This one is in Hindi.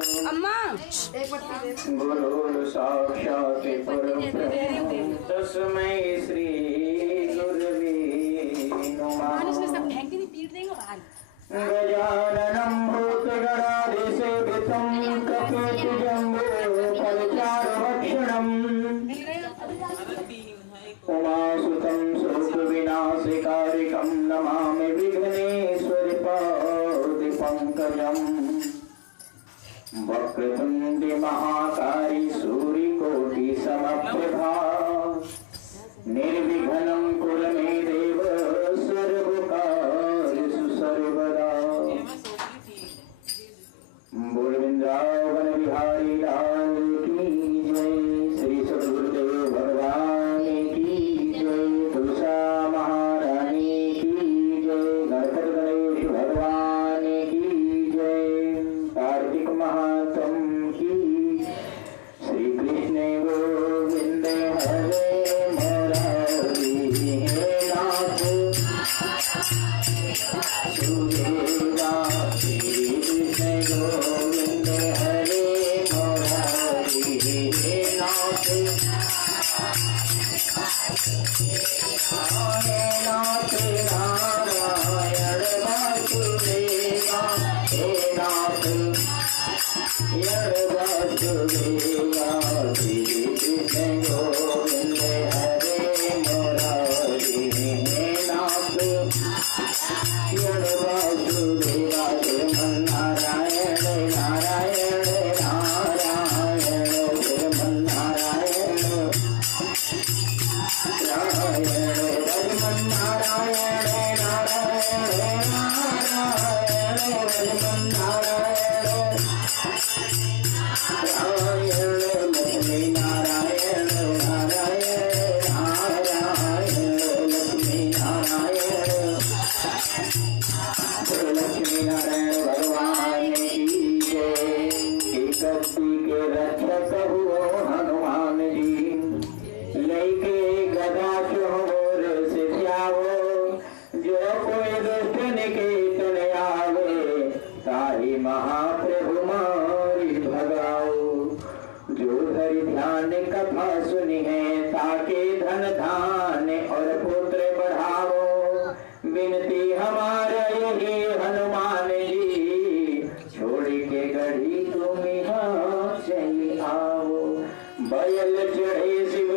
अम्मा गुरु साक्षात् परब्रह्म तस्मै श्री गुरवे नमः। गजाननं भूतगणाधिसेवितं कपितजम्बूफलचारुभक्षणम् उमासुतं शोकविनाशकारिकं नमामि विघ्नेश्वरपादिपङ्कजम्। वक्रतुण्डी महाकारि सूर्यकोटि समप्रभा निर्विघ्नं कुरु मे देव सर्वकार्येषु सर्वदा। बोल वृंदावन बिहारी लाल की जय। श्री सद्गुरुदेव भगवान की जय। तुलसा महारानी की जय। गणपति गणेश भगवान की जय। कार्तिक महात्म की। श्री कृष्ण गोविंद हरे मुरारी हे नाथ सुदेवा। श्री कृष्ण गोविंद हरे मुरारी हे नाथ हरे नाथ नारायण वासुदेवा हे नाथ वासुदेवा। श्री कृष्ण गोविंद हरे मुरारी हे नाथ वासुदेवा। श्रीमन्नारायण नारायण नारायण श्रीमन्नारायण नारायण श्रीमन्नारायण नारायण नारायण श्रीमन्नारायण नारायण लक्ष्मी नारायण नारायण नारायण लक्ष्मी नारायण। लक्ष्मी नारायण भगवान की जय। कपि के रक्षक हुओ हनुमान जी लेके गदा चोर से जाओ। जो कोई दुष्ट निकेतन आवे ताहि महाप्रभु मारि भगाओ। जो हरि ध्यान कथा सुनी है ताके धन धान और पुत्र बढ़ाओ। विनती हमारा यही हनुमान जी छोड़ के गढ़ी तुम यहाँ चली आओ। बैल चढ़े शिव